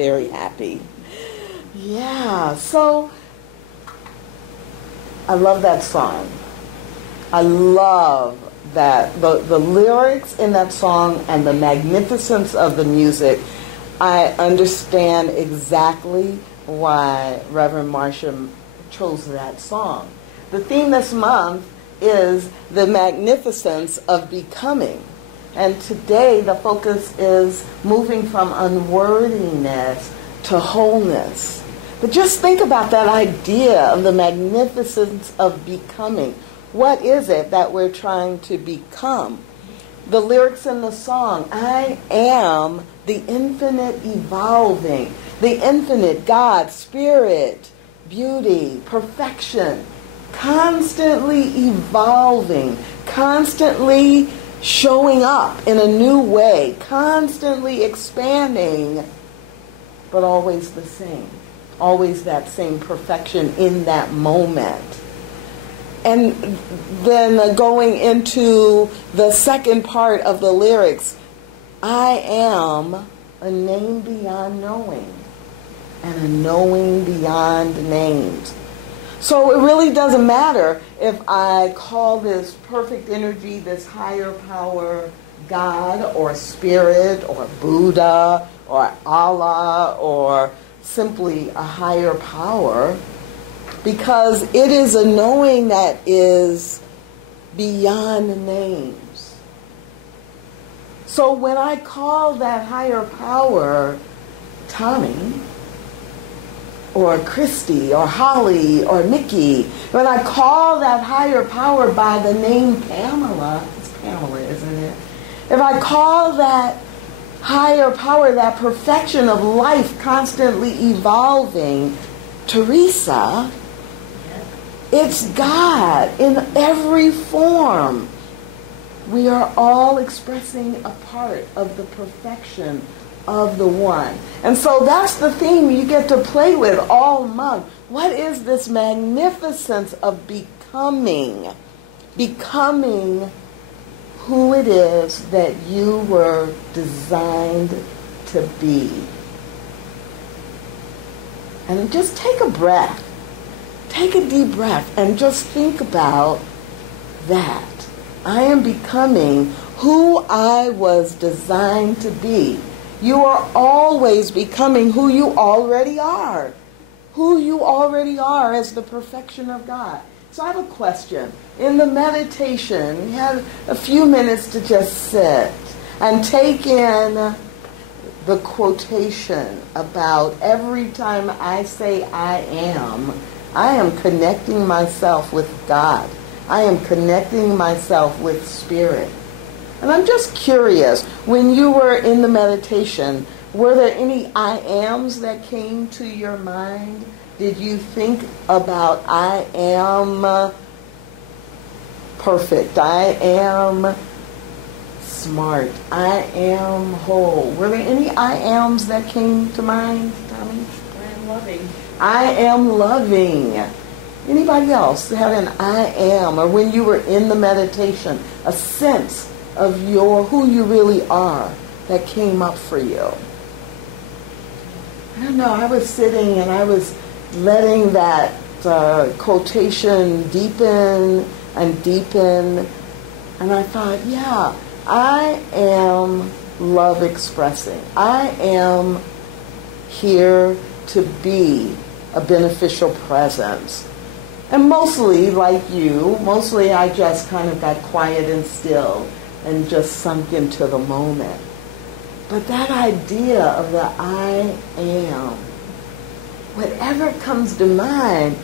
very happy. Yeah, so I love that song. I love that the lyrics in that song and the magnificence of the music. I understand exactly why Reverend Marsha chose that song. The theme this month is the magnificence of becoming. And today the focus is moving from unworthiness to wholeness. But just think about that idea of the magnificence of becoming. What is it that we're trying to become? The lyrics in the song, I am the infinite evolving, the infinite God, spirit, beauty, perfection, constantly evolving, constantly showing up in a new way, constantly expanding, but always the same. Always that same perfection in that moment. And then going into the second part of the lyrics, I am a name beyond knowing and a knowing beyond names. So it really doesn't matter if I call this perfect energy, this higher power, God or Spirit or Buddha or Allah or simply a higher power, because it is a knowing that is beyond names. So when I call that higher power Tommy, or Christy, or Holly, or Mickey, when I call that higher power by the name Pamela, it's Pamela, isn't it? If I call that higher power, that perfection of life constantly evolving, Teresa, it's God in every form. We are all expressing a part of the perfection of the one. And so that's the theme you get to play with all month. What is this magnificence of becoming? Becoming who it is that you were designed to be. And just take a breath. Take a deep breath and just think about that. I am becoming who I was designed to be. You are always becoming who you already are. Who you already are as the perfection of God. So I have a question. In the meditation, you have a few minutes to just sit and take in the quotation about every time I say I am connecting myself with God. I am connecting myself with Spirit. And I'm just curious, when you were in the meditation, were there any I ams that came to your mind? Did you think about I am perfect, I am smart, I am whole? Were there any I ams that came to mind, Tommy? I am loving. I am loving. Anybody else had an I am, or when you were in the meditation, a sense of who you really are that came up for you? I don't know, I was sitting and I was letting that quotation deepen and deepen, and I thought, yeah, I am love expressing. I am here to be a beneficial presence. And mostly, like you, I just kind of got quiet and still and just sunk into the moment. But that idea of the I am, whatever comes to mind,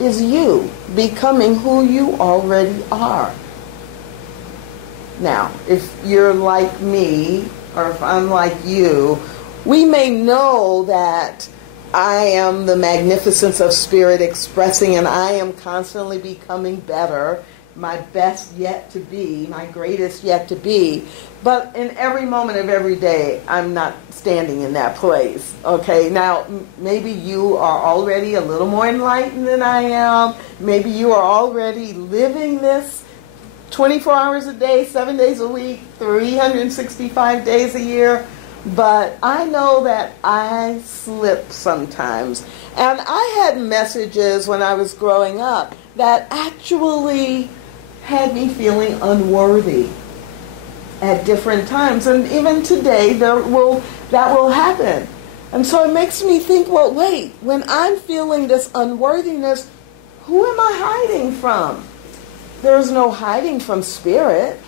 is you becoming who you already are. Now, if you're like me, or if I'm like you, we may know that I am the magnificence of Spirit expressing, and I am constantly becoming better, my best yet to be, my greatest yet to be. But in every moment of every day, I'm not standing in that place. Okay, now maybe you are already a little more enlightened than I am. Maybe you are already living this 24 hours a day, 7 days a week, 365 days a year. But I know that I slip sometimes. And I had messages when I was growing up that actually had me feeling unworthy at different times. And even today, that will happen. And so it makes me think, well, wait, when I'm feeling this unworthiness, who am I hiding from? There's no hiding from Spirit.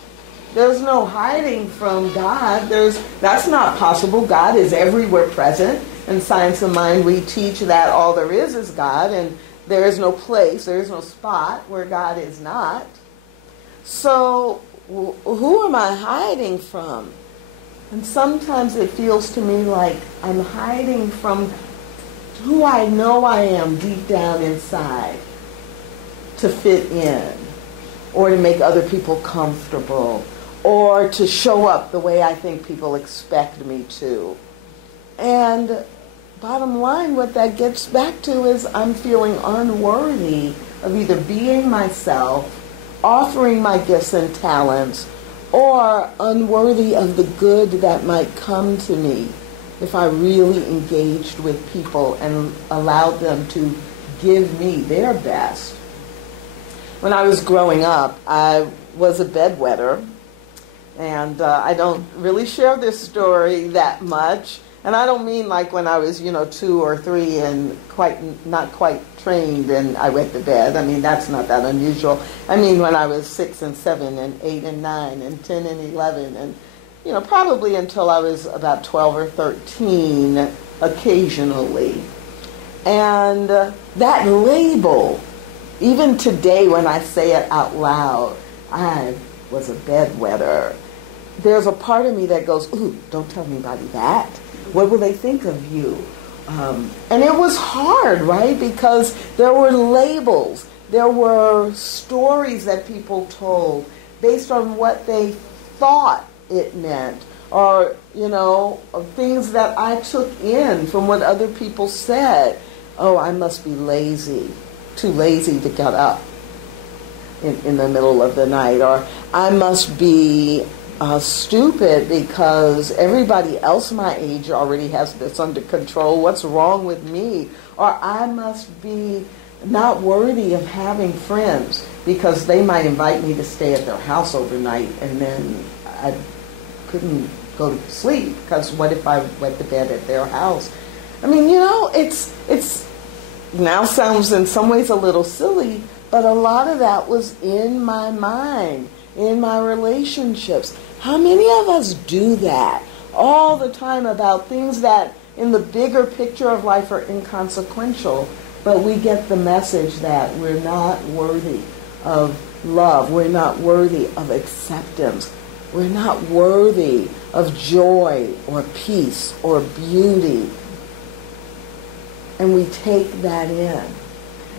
There's no hiding from God. That's not possible. God is everywhere present. In Science of Mind, we teach that all there is God, and there is no place, there is no spot where God is not. So who am I hiding from? And sometimes it feels to me like I'm hiding from who I know I am deep down inside to fit in, or to make other people comfortable, or to show up the way I think people expect me to. And bottom line, what that gets back to is I'm feeling unworthy of either being myself, offering my gifts and talents, or unworthy of the good that might come to me if I really engaged with people and allowed them to give me their best. When I was growing up, I was a bedwetter, and I don't really share this story that much. And I don't mean like when I was, 2 or 3 and not quite trained and I wet the bed. I mean, that's not that unusual. I mean, when I was 6 and 7 and 8 and 9 and 10 and 11 and, probably until I was about 12 or 13 occasionally. And that label, even today when I say it out loud, I was a bedwetter, there's a part of me that goes, ooh, don't tell anybody that. What will they think of you? And it was hard, right? Because there were labels. There were stories that people told based on what they thought it meant, or, things that I took in from what other people said. Oh, I must be lazy, too lazy to get up in the middle of the night, or I must be stupid because everybody else my age already has this under control. What's wrong with me? Or I must be not worthy of having friends because they might invite me to stay at their house overnight, and then I couldn't go to sleep because what if I went to bed at their house? I mean, it's now sounds in some ways a little silly, but a lot of that was in my mind, in my relationships. How many of us do that all the time about things that in the bigger picture of life are inconsequential, but we get the message that we're not worthy of love, we're not worthy of acceptance, we're not worthy of joy or peace or beauty. And we take that in.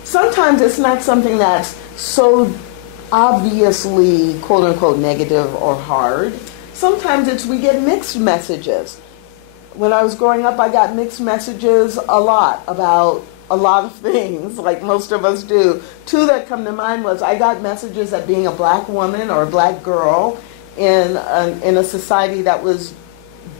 Sometimes it's not something that's so obviously, quote unquote, negative or hard. Sometimes it's we get mixed messages. When I was growing up, I got mixed messages a lot about a lot of things, like most of us do. 2 that come to mind was I got messages that being a black woman or a black girl in a society that was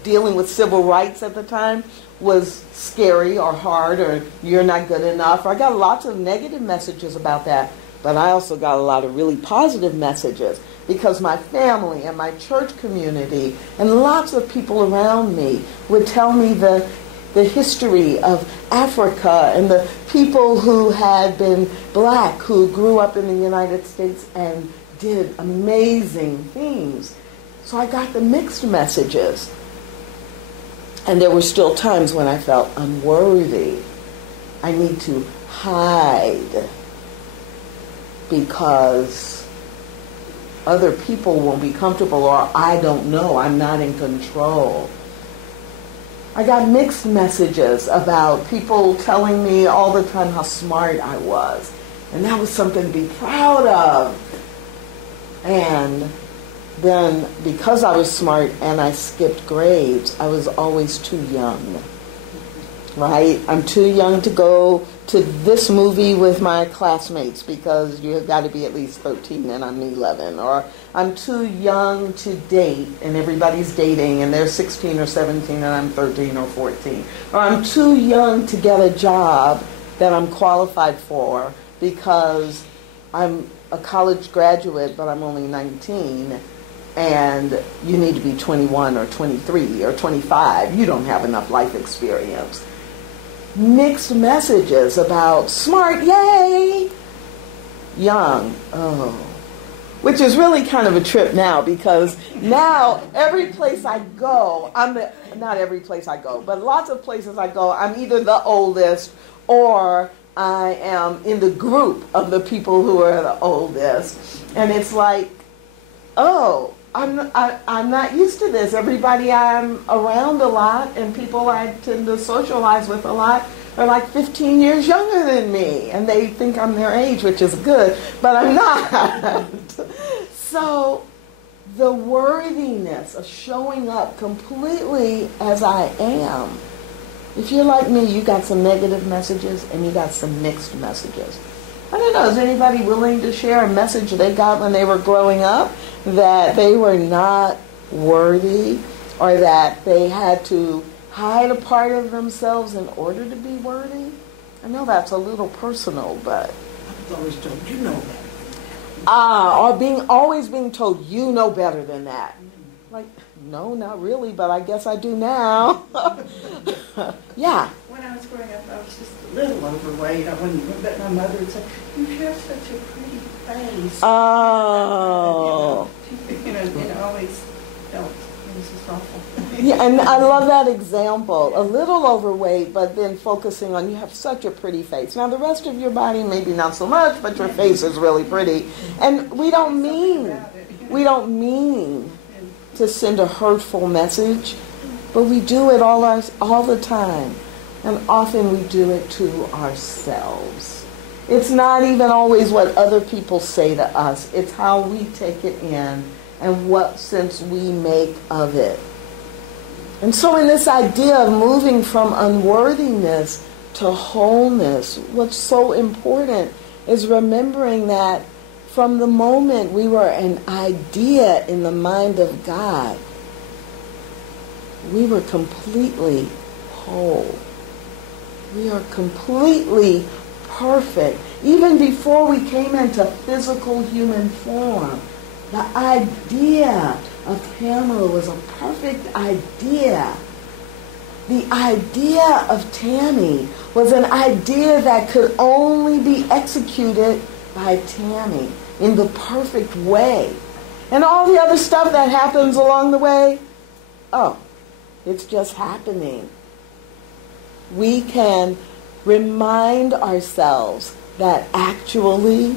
dealing with civil rights at the time was scary or hard, or you're not good enough. I got lots of negative messages about that. But I also got a lot of really positive messages because my family and my church community and lots of people around me would tell me the history of Africa and the people who had been black, who grew up in the United States and did amazing things. So I got the mixed messages. And there were still times when I felt unworthy. I need to hide because other people won't be comfortable, or I don't know, I'm not in control. I got mixed messages about people telling me all the time how smart I was. And that was something to be proud of. And then because I was smart and I skipped grades, I was always too young. right? I'm too young to go to this movie with my classmates because you've got to be at least 13 and I'm 11. Or I'm too young to date and everybody's dating and they're 16 or 17 and I'm 13 or 14. Or I'm too young to get a job that I'm qualified for because I'm a college graduate but I'm only 19 and you need to be 21 or 23 or 25. You don't have enough life experience. Mixed messages about smart, yay, young, oh. Which is really kind of a trip now because now every place I go, not every place I go, but lots of places I go, I'm either the oldest or I am in the group of the people who are the oldest. And it's like, oh, I'm not used to this. Everybody I'm around a lot and people I tend to socialize with a lot are like 15 years younger than me. And they think I'm their age, which is good, but I'm not. So the worthiness of showing up completely as I am. If you're like me, you got some negative messages and you got some mixed messages. I don't know, is anybody willing to share a message they got when they were growing up that they were not worthy or that they had to hide a part of themselves in order to be worthy? I know that's a little personal, but... I was always told, you know better. Or always being told, you know better than that. Like, no, not really, but I guess I do now. Yeah. When I was growing up, I was just a little overweight. But my mother would say, you have such a pretty face. Oh. It always felt it was just awful. Yeah, and I love that example. A little overweight, but then focusing on you have such a pretty face. Now the rest of your body maybe not so much, but your face is really pretty. And we don't mean to send a hurtful message, but we do it all the time. And often we do it to ourselves. It's not even always what other people say to us. It's how we take it in and what sense we make of it. And so in this idea of moving from unworthiness to wholeness, what's so important is remembering that from the moment we were an idea in the mind of God, we were completely whole. We are completely perfect. Even before we came into physical human form, the idea of Pamela was a perfect idea. The idea of Tammy was an idea that could only be executed by Tammy in the perfect way. And all the other stuff that happens along the way, oh, it's just happening. We can remind ourselves that actually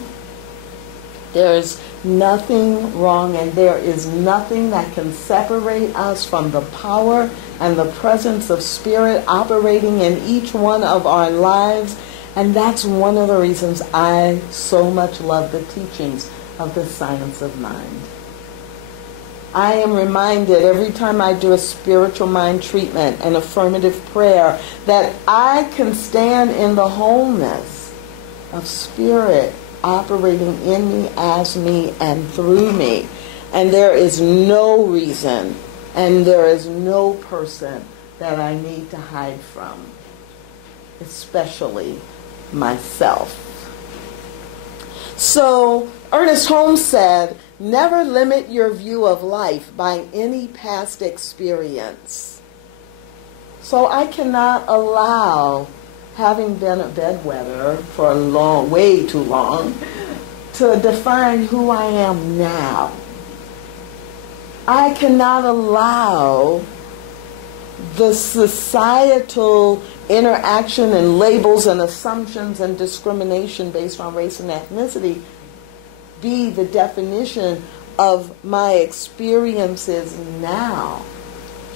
there's nothing wrong and there is nothing that can separate us from the power and the presence of Spirit operating in each one of our lives. And that's one of the reasons I so much love the teachings of the science of mind. I am reminded every time I do a spiritual mind treatment, an affirmative prayer, that I can stand in the wholeness of Spirit operating in me, as me, and through me. And there is no reason and there is no person that I need to hide from, especially myself. So Ernest Holmes said, never limit your view of life by any past experience. So I cannot allow, having been a bedwetter for a long, way too long, to define who I am now. I cannot allow the societal interaction and labels and assumptions and discrimination based on race and ethnicity be the definition of my experiences now.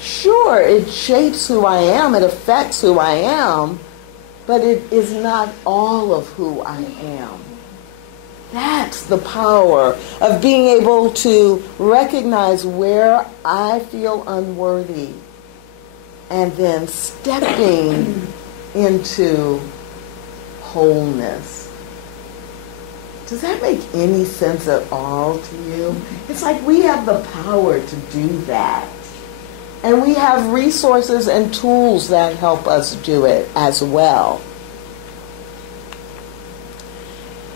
Sure, it shapes who I am, it affects who I am, but it is not all of who I am. That's the power of being able to recognize where I feel unworthy and then stepping into wholeness. Does that make any sense at all to you? It's like we have the power to do that. And we have resources and tools that help us do it as well.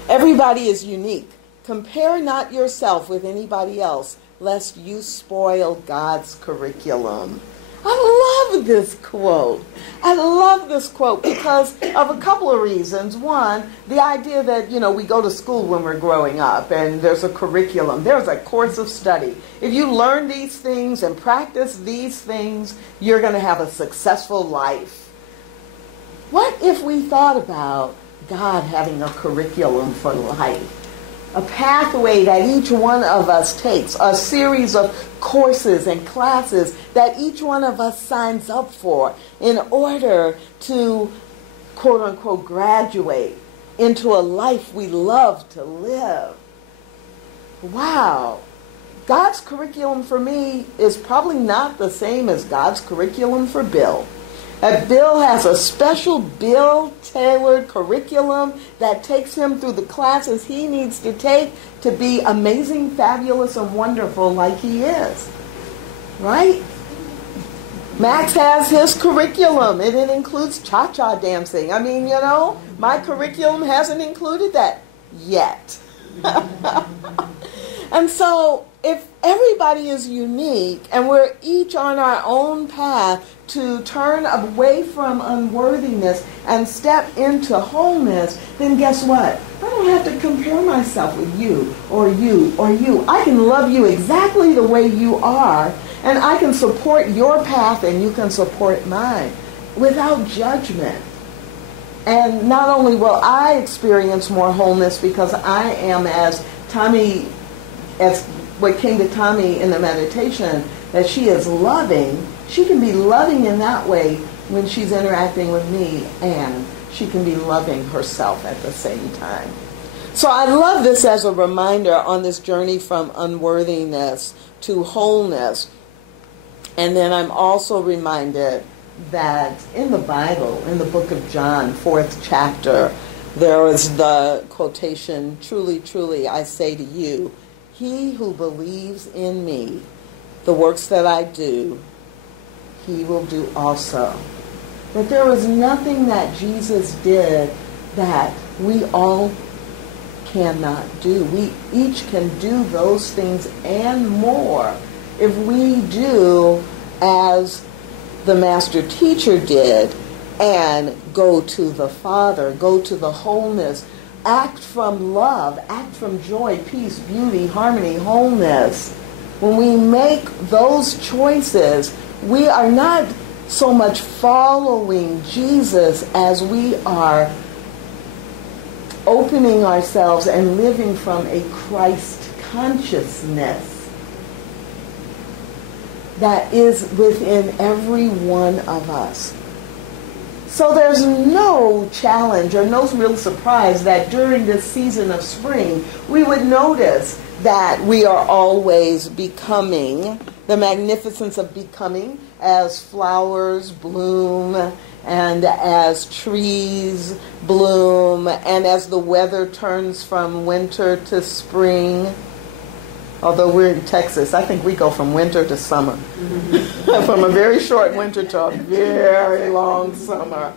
Everybody is unique. Compare not yourself with anybody else, lest you spoil God's curriculum. I love this quote. I love this quote because of a couple of reasons. One, the idea that, we go to school when we're growing up and there's a curriculum. There's a course of study. If you learn these things and practice these things, you're going to have a successful life. What if we thought about God having a curriculum for life? A pathway that each one of us takes, a series of courses and classes that each one of us signs up for in order to, quote unquote, graduate into a life we love to live. Wow. God's curriculum for me is probably not the same as God's curriculum for Bill. Bill has a special Bill-tailored curriculum that takes him through the classes he needs to take to be amazing, fabulous, and wonderful like he is. Right? Max has his curriculum, and it includes cha-cha dancing. I mean, my curriculum hasn't included that yet. And so, if everybody is unique and we're each on our own path to turn away from unworthiness and step into wholeness, then guess what? I don't have to compare myself with you or you or you. I can love you exactly the way you are, and I can support your path and you can support mine without judgment. And not only will I experience more wholeness because I am, as what came to Tommy in the meditation, that she is loving. She can be loving in that way when she's interacting with me, and she can be loving herself at the same time. So I love this as a reminder on this journey from unworthiness to wholeness. And then I'm also reminded that in the Bible, in the book of John, 4th chapter, there is the quotation, "Truly, truly, I say to you, he who believes in me, the works that I do, he will do also." That there was nothing that Jesus did that we all cannot do. We each can do those things and more if we do as the master teacher did and go to the Father, go to the wholeness, act from love, act from joy, peace, beauty, harmony, wholeness. When we make those choices, we are not so much following Jesus as we are opening ourselves and living from a Christ consciousness that is within every one of us. So there's no challenge or no real surprise that during this season of spring, we would notice that we are always becoming, the magnificence of becoming, as flowers bloom and as trees bloom and as the weather turns from winter to spring. Although we're in Texas, I think we go from winter to summer. From a very short winter to a very long summer.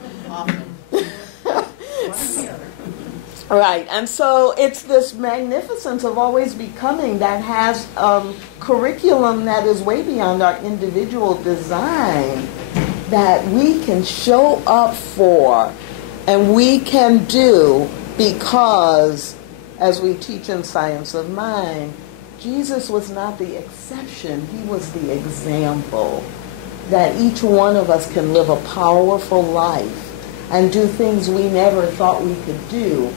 Right, and so it's this magnificence of always becoming that has curriculum that is way beyond our individual design that we can show up for and we can do because, as we teach in Science of Mind, Jesus was not the exception, he was the example that each one of us can live a powerful life and do things we never thought we could do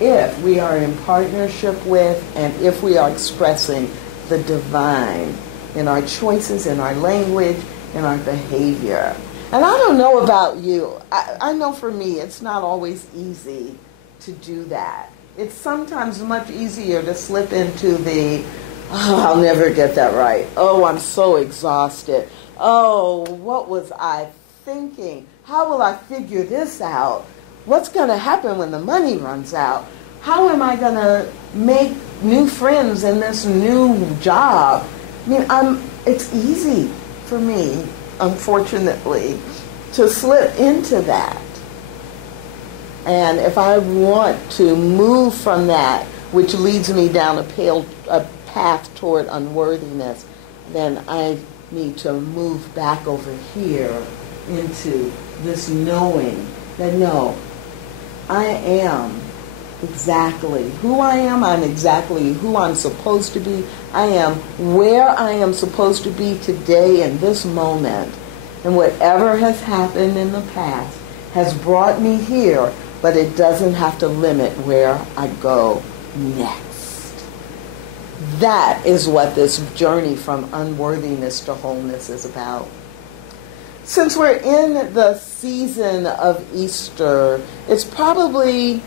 if we are in partnership with and if we are expressing the divine in our choices, in our language, in our behavior. And I don't know about you. I know for me it's not always easy to do that. It's sometimes much easier to slip into the, "Oh, I'll never get that right. Oh, I'm so exhausted. Oh, what was I thinking, how will I figure this out? What's going to happen when the money runs out? How am I going to make new friends in this new job? I mean, it's easy for me, unfortunately, to slip into that. And if I want to move from that, which leads me down a path toward unworthiness, then I need to move back over here into this knowing that no, I am exactly who I am. I'm exactly who I'm supposed to be. I am where I am supposed to be today in this moment. And whatever has happened in the past has brought me here, but it doesn't have to limit where I go next. That is what this journey from unworthiness to wholeness is about. Since we're in the season of Easter, it's probably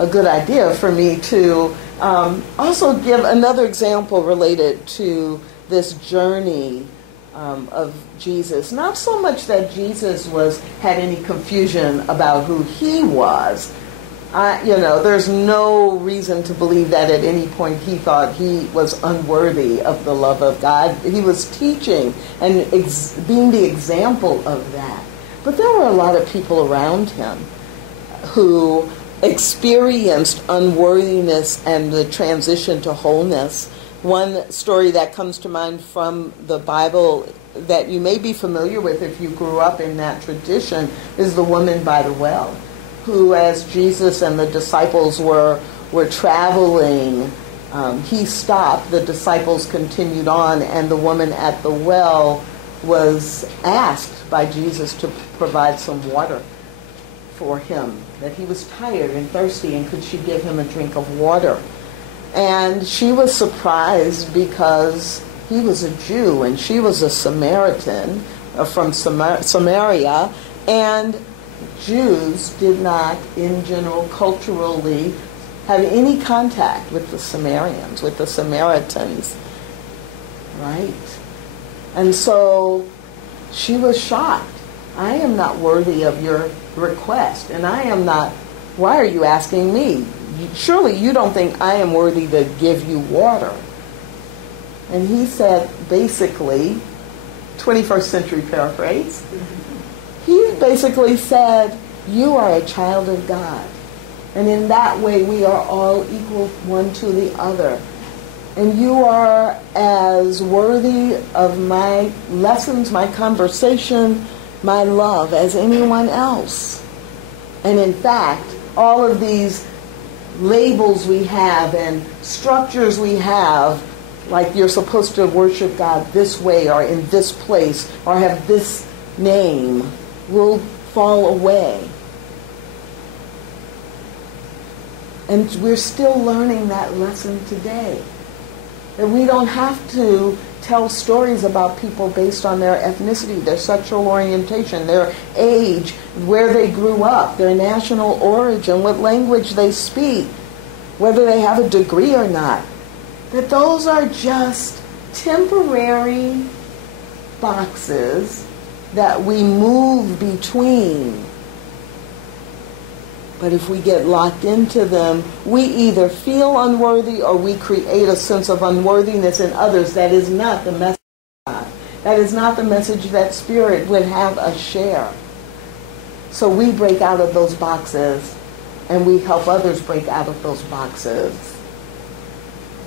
a good idea for me to also give another example related to this journey of Jesus. Not so much that Jesus had any confusion about who he was. There's no reason to believe that at any point he thought he was unworthy of the love of God. He was teaching and being the example of that. But there were a lot of people around him who experienced unworthiness and the transition to wholeness. One story that comes to mind from the Bible that you may be familiar with if you grew up in that tradition is the woman by the well, who, as Jesus and the disciples were traveling, he stopped, the disciples continued on, and the woman at the well was asked by Jesus to provide some water for him, that he was tired and thirsty, and could she give him a drink of water? And she was surprised because he was a Jew and she was a Samaritan from Samaria, and Jews did not, in general, culturally, have any contact with the Samaritans, right? And so she was shocked. I am not worthy of your request, and I am not, why are you asking me? Surely you don't think I am worthy to give you water. And he said, basically, 21st century paraphrase, he basically said, you are a child of God. And in that way, we are all equal one to the other. And you are as worthy of my lessons, my conversation, my love as anyone else. And in fact, all of these labels we have and structures we have, like you're supposed to worship God this way or in this place or have this name, will fall away. And we're still learning that lesson today. That we don't have to tell stories about people based on their ethnicity, their sexual orientation, their age, where they grew up, their national origin, what language they speak, whether they have a degree or not. That those are just temporary boxes that we move between. But if we get locked into them, we either feel unworthy or we create a sense of unworthiness in others. That is not the message of God. That is not the message that Spirit would have us share. So we break out of those boxes and we help others break out of those boxes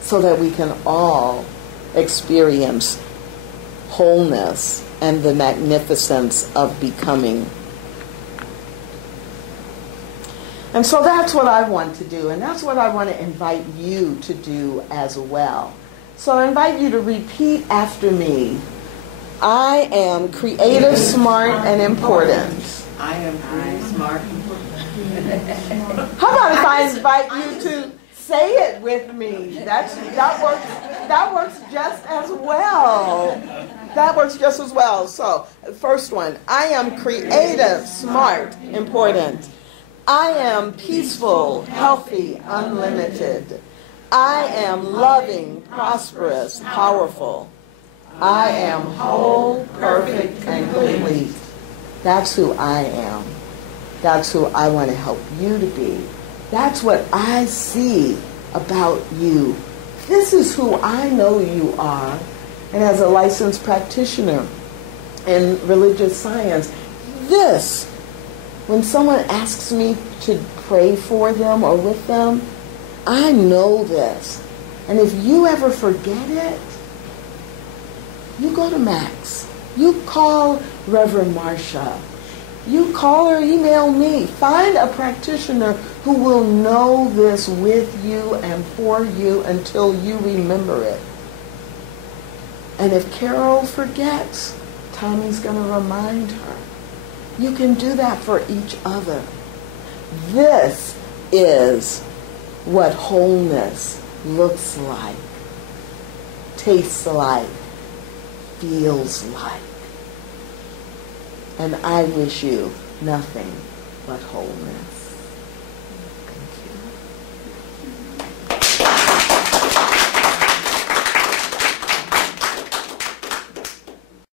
so that we can all experience wholeness and the magnificence of becoming. And so that's what I want to do, and that's what I want to invite you to do as well. So I invite you to repeat after me. I am creative, smart, and important. I am creative, smart, and important. How about if I invite you to say it with me? That works just as well. That works just as well. So, first one, I am creative, smart, important. I am peaceful, healthy, unlimited. I am loving, prosperous, powerful. I am whole, perfect, and complete. That's who I am. That's who I want to help you to be. That's what I see about you. This is who I know you are. And as a licensed practitioner in religious science, this, when someone asks me to pray for them or with them, I know this. And if you ever forget it, you go to Max. You call Reverend Marsha. You call or email me. Find a practitioner who will know this with you and for you until you remember it. And if Carol forgets, Tommy's going to remind her. You can do that for each other. This is what wholeness looks like, tastes like, feels like. And I wish you nothing but wholeness.